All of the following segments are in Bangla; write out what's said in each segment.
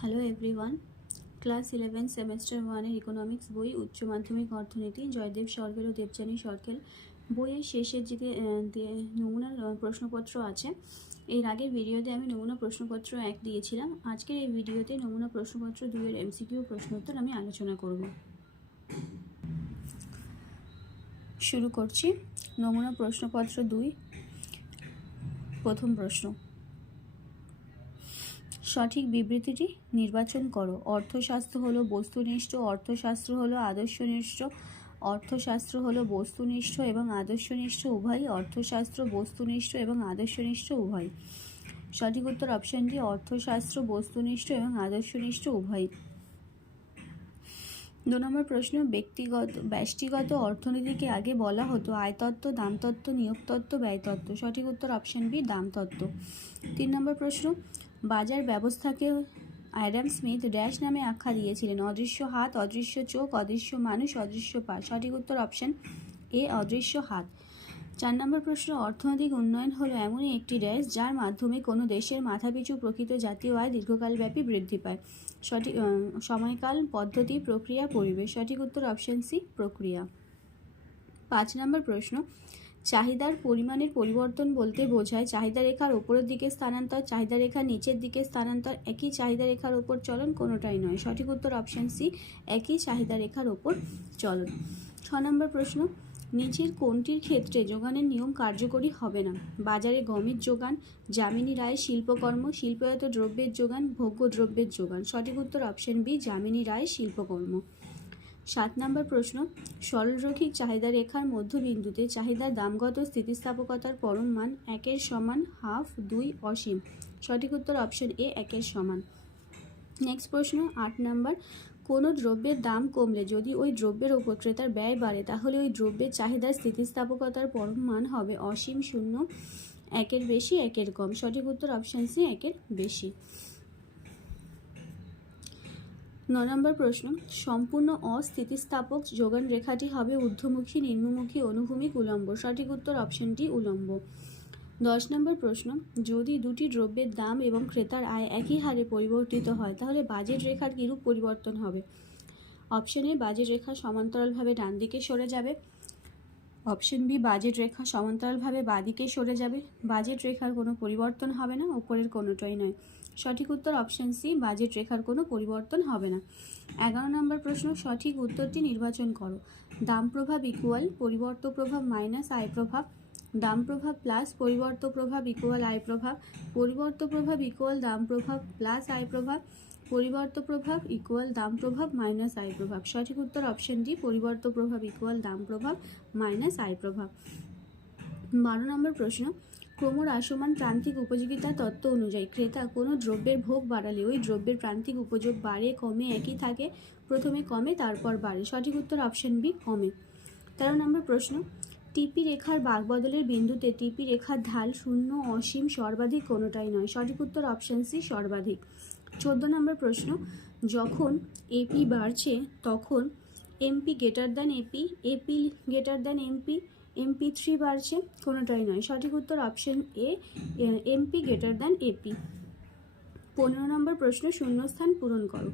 Hello everyone class eleven semester ওয়ানের ইকোনমিক্স বই, উচ্চ মাধ্যমিক অর্থনীতি, জয়দেব সরকেল ও দেবযানী সরকেল বইয়ের শেষের যে নমুনার প্রশ্নপত্র আছে। এর আগের ভিডিওতে আমি নমুনা প্রশ্নপত্র এক দিয়েছিলাম। আজকের এই ভিডিওতে নমুনা প্রশ্নপত্র দুইয়ের এমসিকিউ প্রশ্নোত্তর আমি আলোচনা করব। শুরু করছি। নমুনা প্রশ্নপত্র দুই, প্রথম প্রশ্ন। সঠিক বিবৃতিটি নির্বাচন করো। অর্থশাস্ত্র হলো বস্তুনিষ্ঠ, অর্থশাস্ত্র হলো আদর্শনিষ্ঠ, অর্থশাস্ত্র হলো বস্তুনিষ্ঠ এবং আদর্শনিষ্ঠ উভয় অর্থশাস্ত্র বস্তুনিষ্ঠ এবং আদর্শনিষ্ঠ উভয় সঠিক উত্তর অপশন ডি অর্থশাস্ত্র, বস্তুনিষ্ঠ এবং আদর্শনিষ্ঠ উভয় দু নম্বর প্রশ্ন, ব্যক্তিগত, ব্যষ্টিগত অর্থনীতিকে আগে বলা হতো আয়তত্ত্ব দামতত্ত্ব নিয়োগতত্ত্ব ব্যয়তত্ত্ব সঠিক উত্তর অপশন বি দামতত্ত্ব তিন নম্বর প্রশ্ন বাজার ব্যবস্থাকে অ্যাডাম স্মিথ ড্যাশ নামে আখ্যা দিয়েছিলেন। অদৃশ্য হাত, অদৃশ্য চোখ, অদৃশ্য মানুষ, অদৃশ্য পা সঠিক উত্তর অপশন এ, অদৃশ্য হাত। চার নম্বর প্রশ্ন, অর্থনৈতিক উন্নয়ন হলো এমনই একটি ড্যাশ যার মাধ্যমে কোনো দেশের মাথাপিছু প্রকৃত জাতীয় আয় দীর্ঘকালব্যাপী বৃদ্ধি পায়। সঠিক সময়কাল, পদ্ধতি, প্রক্রিয়া, পরিবেশ। সঠিক উত্তর অপশন সি, প্রক্রিয়া। পাঁচ নম্বর প্রশ্ন চাহিদার পরিমাণের পরিবর্তন বলতে বোঝায় চাহিদা রেখার ওপরের দিকে স্থানান্তর, চাহিদা রেখার নিচের দিকে স্থানান্তর, একই চাহিদা রেখার ওপর চলন কোনোটাই নয়। সঠিক উত্তর অপশন সি একই চাহিদা রেখার ওপর চলন। ছ নম্বর প্রশ্ন, নিচের কোনটির ক্ষেত্রে যোগানের নিয়ম কার্যকরী হবে না? বাজারে গমের যোগান, যামিনী রায় শিল্পকর্ম শিল্পায়ত দ্রব্যের যোগান ভোগ্য দ্রব্যের যোগান। সঠিক উত্তর অপশন বি যামিনী রায় শিল্পকর্ম। সাত নম্বর প্রশ্ন, সরলরৈখিক চাহিদা রেখার মধ্যবিন্দুতে চাহিদার দামগত স্থিতিস্থাপকতার পরম মান একের সমান হাফ দুই অসীম। সঠিক উত্তর অপশন এ, একের সমান। নেক্সট প্রশ্ন, আট নাম্বার, কোনো দ্রব্যের দাম কমলে যদি ওই দ্রব্যের ওপর ক্রেতার ব্যয় বাড়ে, তাহলে ওই দ্রব্যের চাহিদার স্থিতিস্থাপকতার পরম মান হবে অসীম শূন্য, একের বেশি, একের কম। সঠিক উত্তর অপশন সি, একের বেশি। ন নম্বর প্রশ্ন, সম্পূর্ণ অস্থিতিস্থাপক যোগান রেখাটি হবে ঊর্ধ্বমুখী, নিম্নমুখী অনুভূমিক উলম্ব। সঠিক উত্তর অপশনটি উলম্ব। দশ নম্বর প্রশ্ন, যদি দুটি দ্রব্যের দাম এবং ক্রেতার আয় একই হারে পরিবর্তিত হয়, তাহলে বাজেট রেখার কিরূপ পরিবর্তন হবে? অপশনে বাজেট রেখা সমান্তরালভাবে ডান দিকে সরে যাবে। অপশন বি, বাজেট রেখা সমান্তরালভাবে বাদিকে সরে যাবে। বাজেট রেখার কোনো পরিবর্তন হবে না ওপরের কোনোটাই নয়। সঠিক উত্তর অপশন সি, বাজেট রেখার কোনো পরিবর্তন হবে না। এগারো নম্বর প্রশ্ন, সঠিক উত্তরটি নির্বাচন করো। দাম প্রভাব ইকুয়াল পরিবর্ত প্রভাব মাইনাস আয় প্রভাব। দাম প্রভাব প্লাস পরিবর্ত প্রভাব ইকুয়াল আয় প্রভাব। পরিবর্ত প্রভাব ইকুয়াল দাম প্রভাব প্লাস আয় প্রভাব। পরিবর্ত প্রভাব ইকুয়াল দাম প্রভাব মাইনাস আয় প্রভাব। সঠিক উত্তর অপশন ডি পরিবর্ত প্রভাব ইকুয়াল দাম প্রভাব মাইনাস আয় প্রভাব। বারো নম্বর প্রশ্ন ক্রমহ্রাসমান প্রান্তিক উপযোগিতা তত্ত্ব অনুযায়ী ক্রেতা কোনো দ্রব্যের ভোগ বাড়ালে ওই দ্রব্যের প্রান্তিক উপযোগ বাড়ে, কমে, একই থাকে, প্রথমে কমে, তারপর বাড়ে। সঠিক উত্তর অপশন বি কমে। তেরো নম্বর প্রশ্ন টিপি রেখার বাগবদলের বিন্দুতে টিপি রেখার ঢাল শূন্য, অসীম, সর্বাধিক কোনোটাই নয়। সঠিক উত্তর অপশন সি সর্বাধিক। চোদ্দ নম্বর প্রশ্ন, যখন এপি বাড়ছে, তখন MP greater than AP AP greater than MP MP three বাড়ছে, কোনোটাই নয়। সঠিক উত্তর option A MP greater than AP পনেরো নম্বর প্রশ্ন, শূন্যস্থান পূরণ করো।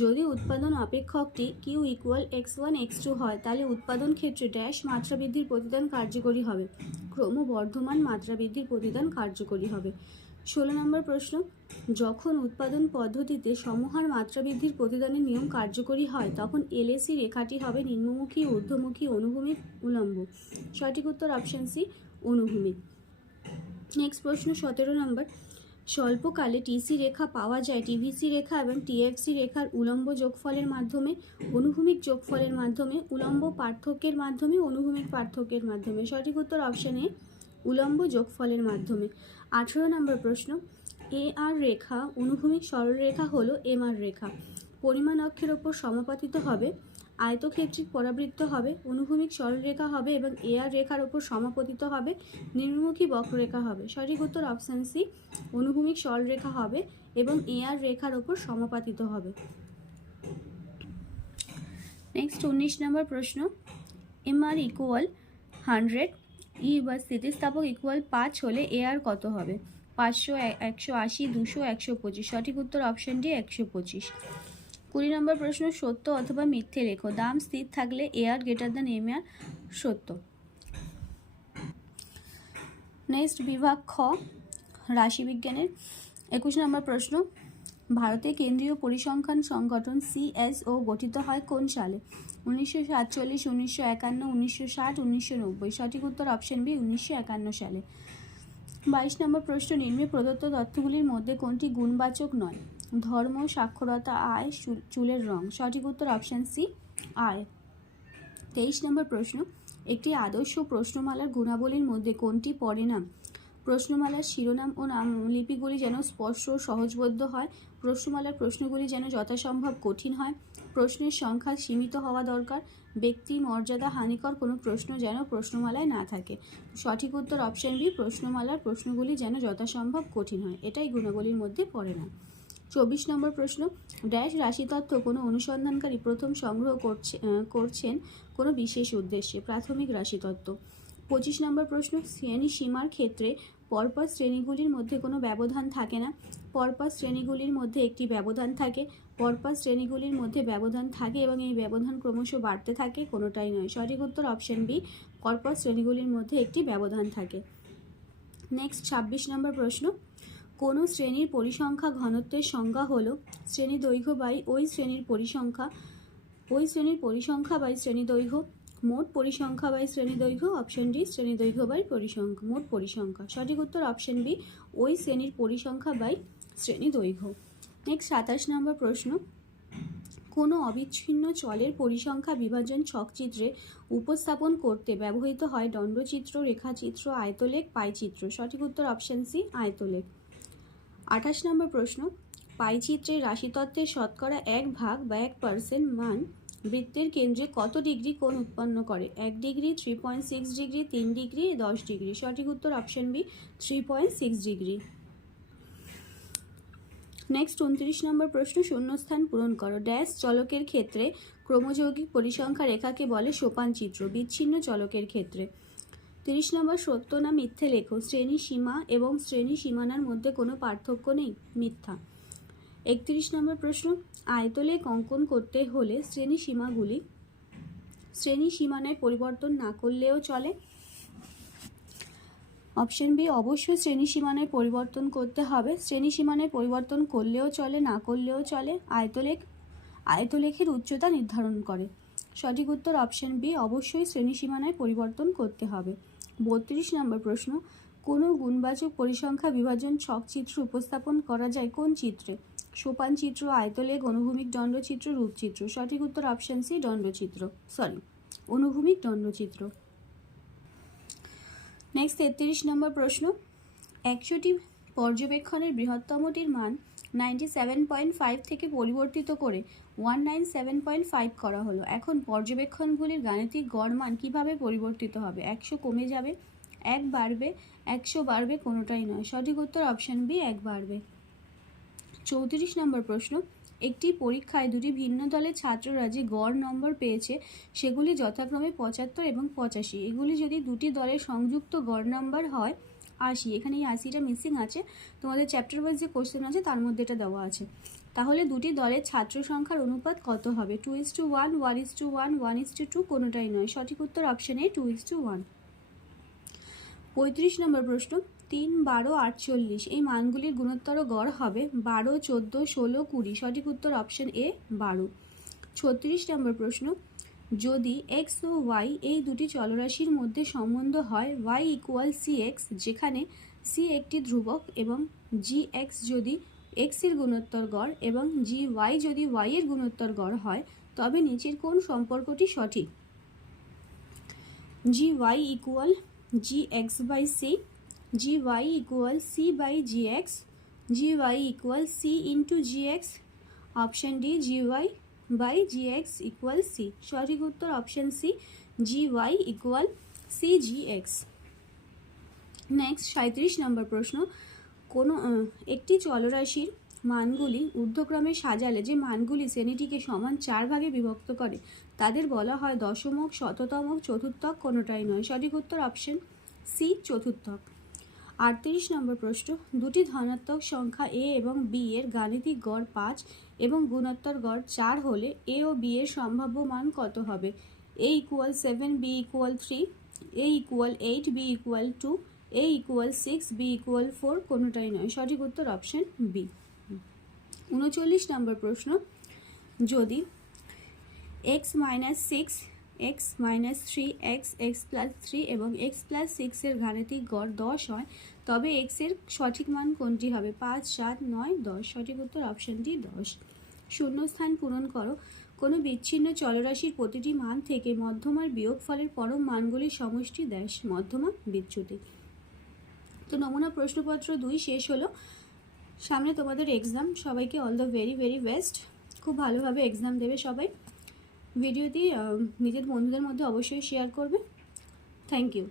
যদি উৎপাদন অপেক্ষকটি Q equal X one X two হয়, তাহলে উৎপাদন ক্ষেত্রে ড্যাশ মাত্রা বৃদ্ধির প্রতিদান কার্যকরী হবে। ক্রমবর্ধমান মাত্রা বৃদ্ধির প্রতিদান কার্যকরী হবে। ষোলো নম্বর প্রশ্ন যখন উৎপাদন পদ্ধতিতে সমহার মাত্রা বৃদ্ধির প্রতিদানের নিয়ম কার্যকরী হয়, তখন এলএসি রেখাটি হবে নিম্নমুখী, ঊর্ধ্বমুখী অনুভূমিক উলম্ব। সঠিক উত্তর অপশন সি অনুভূমিক নেক্সট প্রশ্ন, সতেরো নম্বর স্বল্পকালে টিসি রেখা পাওয়া যায় টিভিসি রেখা এবং টিএফসি রেখার উলম্ব যোগফলের মাধ্যমে, অনুভূমিক যোগফলের মাধ্যমে, উলম্ব পার্থক্যের মাধ্যমে, অনুভূমিক পার্থক্যের মাধ্যমে। সঠিক উত্তর অপশন উলম্ব যোগফলের মাধ্যমে। আঠেরো নম্বর প্রশ্ন। এ আর রেখা অনুভূমিক সরলরেখা হলো এম আর রেখা। পরিমাণ অক্ষের ওপর সমাপাতিত হবে, আয়তক্ষেত্রিক পরাবৃত্ত হবে, অনুভূমিক সরলরেখা হবে এবং এ আর রেখার ওপর সমাপতিত হবে, নিম্নমুখী বক্ররেখা হবে। সঠিক উত্তর অপশান সি অনুভূমিক সরলরেখা হবে এবং এ আর রেখার ওপর সমাপাতিত হবে। নেক্সট উনিশ নম্বর প্রশ্ন M R equal hundred E বা স্থিতিস্থাপক ইকুয়াল পাঁচ হলে এ আর কত হবে? পাঁচশো এ- একশো আশি, দুশো, একশো পঁচিশ। সঠিক উত্তর অপশন ডি একশো পঁচিশ। কুড়ি নম্বর প্রশ্ন, সত্য অথবা মিথ্যে লেখো। দাম স্থির থাকলে AR greater than M R সত্য। নেক্সট বিভাগ খ, রাশিবিজ্ঞানের। একুশ নম্বর প্রশ্ন, ভারতে কেন্দ্রীয় পরিসংখ্যান সংগঠন সিএসও গঠিত হয় কোন সালে? উনিশশো সাতচল্লিশ, উনিশশো একান্ন, উনিশশো ষাট, উনিশশো নব্বই। সঠিক উত্তর অপশন বি উনিশশো একান্ন সালে। বাইশ নম্বর প্রশ্ন নিম্নে প্রদত্ত তথ্যগুলির মধ্যে কোনটি গুণবাচক নয়? ধর্ম, সাক্ষরতা, আয় চুল- চুলের রং। সঠিক উত্তর অপশান সি, আয়। তেইশ নম্বর প্রশ্ন, একটি আদর্শ প্রশ্নমালার গুণাবলীর মধ্যে কোনটি পড়ে না? প্রশ্নমালার শিরোনাম ও নাম লিপিগুলি যেন স্পষ্ট ও সহজবোধ্য হয়। প্রশ্নমালার প্রশ্নগুলি যেন যথাসম্ভব কঠিন হয়। প্রশ্নের সংখ্যা সীমিত হওয়া দরকার। ব্যক্তি মর্যাদা হানিকর কোনো প্রশ্ন যেন প্রশ্নমালায় না থাকে। সঠিক উত্তর অপশন বি, প্রশ্নমালার প্রশ্নগুলি যেন যথাসম্ভব কঠিন হয়। এটাই গুণাবলীর মধ্যে পড়ে না। চব্বিশ নম্বর প্রশ্ন, ড্যাশ রাশিতত্ত্ব কোনো অনুসন্ধানকারী প্রথম সংগ্রহ করছে করছেন কোনো বিশেষ উদ্দেশ্যে? প্রাথমিক রাশিতত্ত্ব। পঁচিশ নম্বর প্রশ্ন, শ্রেণি সীমার ক্ষেত্রে পরপর শ্রেণীগুলির মধ্যে কোনো ব্যবধান থাকে না। পরপর শ্রেণীগুলির মধ্যে একটি ব্যবধান থাকে। পরপর শ্রেণীগুলির মধ্যে ব্যবধান থাকে এবং এই ব্যবধান ক্রমশ বাড়তে থাকে, কোনোটাই নয়। সঠিক উত্তর অপশন বি, পরপর শ্রেণীগুলির মধ্যে একটি ব্যবধান থাকে। নেক্সট, ছাব্বিশ নম্বর প্রশ্ন। কোনো শ্রেণির পরিসংখ্যা ঘনত্বের সংজ্ঞা হলো শ্রেণি দৈর্ঘ্য বাই ওই শ্রেণির পরিসংখ্যা, ওই শ্রেণির পরিসংখ্যা বাই শ্রেণি দৈর্ঘ্য মোট পরিসংখ্যা বাই শ্রেণি দৈর্ঘ্য অপশন ডি শ্রেণি দৈর্ঘ্য বাই পরিসংখ্যা, মোট পরিসংখ্যা। সঠিক উত্তর অপশন বি ওই শ্রেণির পরিসংখ্যা বাই শ্রেণি দৈর্ঘ্য। নেক্সট সাতাশ নম্বর প্রশ্ন। কোনো অবিচ্ছিন্ন চলের পরিসংখ্যা বিভাজন ছকচিত্রে উপস্থাপন করতে ব্যবহৃত হয় দণ্ডচিত্র, রেখাচিত্র, আয়তলেখ, পাইচিত্র। সঠিক উত্তর অপশন সি আয়তলেখ। আঠাশ নম্বর প্রশ্ন। পাইচিত্রের রাশিতত্ত্বের শতকরা এক ভাগ বা এক পার্সেন্ট মান বৃত্তের কেন্দ্রে কত ডিগ্রি কোণ উৎপন্ন করে? এক degree three point six degree, তিন ডিগ্রি, দশ ডিগ্রি। সঠিক উত্তর option B three point six degree. Next উনত্রিশ নম্বর প্রশ্ন, শূন্যস্থান পূরণ করো। ড্যাশ চলকের ক্ষেত্রে ক্রমযৌগিক পরিসংখ্যা রেখাকে বলে সোপান চিত্র, বিচ্ছিন্ন চলকের ক্ষেত্রে। তিরিশ নম্বর, সত্য না মিথ্যে লেখো? শ্রেণি সীমা এবং শ্রেণি সীমানার মধ্যে কোনো পার্থক্য নেই? মিথ্যা। একত্রিশ নম্বর প্রশ্ন আয়তলেখ অঙ্কন করতে হলে শ্রেণি সীমাগুলি শ্রেণি সীমানায় পরিবর্তন না করলেও চলে। অপশন বি, অবশ্যই শ্রেণি সীমানায় পরিবর্তন করতে হবে। শ্রেণি সীমানায় পরিবর্তন করলেও চলে, না করলেও চলে। আয়তলেখ, আয়তলেখের উচ্চতা নির্ধারণ করে। সঠিক উত্তর অপশন বি, অবশ্যই শ্রেণি সীমানায় পরিবর্তন করতে হবে। বত্রিশ নম্বর প্রশ্ন, কোনো গুণবাচক পরিসংখ্যা বিভাজন ছক চিত্র উপস্থাপন করা যায় কোন চিত্রে? সোপান চিত্র আয়তলেখ, অনুভূমিক দণ্ডচিত্র, রূপচিত্র। সঠিক উত্তর অপশন সি দণ্ডচিত্র। সরি অনুভূমিক দণ্ডচিত্র। নেক্সট তেত্রিশ নম্বর প্রশ্ন। একশোটি পর্যবেক্ষণের বৃহত্তমটির মান নাইনটি সেভেন পয়েন্ট ফাইভ থেকে পরিবর্তিত করে one nine seven point five করা হলো। এখন পর্যবেক্ষণগুলির গাণিতিক গড় মান কীভাবে পরিবর্তিত হবে? একশো কমে যাবে, এক বাড়বে, একশো বাড়বে কোনোটাই নয়। সঠিক উত্তর অপশন বি এক বাড়বে। চৌত্রিশ নম্বর প্রশ্ন, একটি পরীক্ষায় দুটি ভিন্ন দলের ছাত্ররা যে গড় নম্বর পেয়েছে, সেগুলি যথাক্রমে পঁচাত্তর এবং পঁচাশি। এগুলি যদি দুটি দলের সংযুক্ত গড় নাম্বার হয়, আশি। এখানে এই আশিটা মিসিং আছে। তোমাদের চ্যাপ্টার ওয়াইজ যে কোশ্চেন আছে, তার মধ্যে এটা দেওয়া আছে। তাহলে দুটি দলের ছাত্র সংখ্যার অনুপাত কত হবে? Two is two one one is two one one is two two কোনোটাই নয়। সঠিক উত্তর অপশানে টু ইস টু ওয়ান পঁয়ত্রিশ নম্বর প্রশ্ন তিন বারো আটচল্লিশ। এই মানগুলির গুণোত্তর গড় হবে বারো, চোদ্দ, ষোলো, কুড়ি। সঠিক উত্তর অপশন এ, বারো। ছত্রিশ নম্বর প্রশ্ন। যদি এক্স ও ওয়াই এই দুটি চলরাশির মধ্যে সম্বন্ধ হয়, ওয়াই ইকুয়াল সি এক্স, যেখানে সি একটি ধ্রুবক এবং জি এক্স যদি এক্সের গুণোত্তর গড় এবং জি ওয়াই যদি ওয়াই এর গুণোত্তর গড় হয়, তবে নিচের কোন সম্পর্কটি সঠিক? G Y equal G X by C by G X G Y equal C into G X option D Y by X equal C সঠিক উত্তর option C Y equal C X next সাঁত্রিশ নম্বর প্রশ্ন। কোনো একটি চলরাশির মানগুলি ঊর্ধ্বক্রমে সাজালে যে মানগুলি শ্রেণীটিকে সমান চার ভাগে বিভক্ত করে, তাদের বলা হয় দশমক, শততমক, চতুর্থক, কোনোটাই নয়। সঠিক উত্তর অপশন সি চতুর্থক। আটত্রিশ নম্বর প্রশ্ন, দুটি ধনাত্মক সংখ্যা এ এবং বি এর গাণিতিক গড় পাঁচ এবং গুণোত্তর গড় চার হলে এ ও বি এর সম্ভাব্য মান কত হবে? A equal seven B equal three A equal eight B equal two A equal six B equal four কোনোটাই নয়। সঠিক উত্তর অপশন বি উনচল্লিশ নম্বর প্রশ্ন, যদি X minus six X minus three X X plus three এবং এক্স প্লাস সিক্সের গাণিতিক গড় দশ হয়, তবে এক্সের সঠিক মান কোনটি হবে? পাঁচ, সাত, নয়, দশ। সঠিক উত্তর অপশানটি দশ। শূন্যস্থান পূরণ করো। কোনো বিচ্ছিন্ন চলরাশির প্রতিটি মান থেকে মধ্যমার বিয়োগ ফলের পরম মানগুলির সমষ্টি দেশ, মধ্যমা, বিচ্যুতি। তো নমুনা প্রশ্নপত্র দুই শেষ হলো। সামনে তোমাদের এক্সাম সবাইকে all the very very best খুব ভালোভাবে এক্সাম দেবে সবাই। ভিডিওটি নিজের বন্ধুদের মধ্যে অবশ্যই শেয়ার করবে। Thank you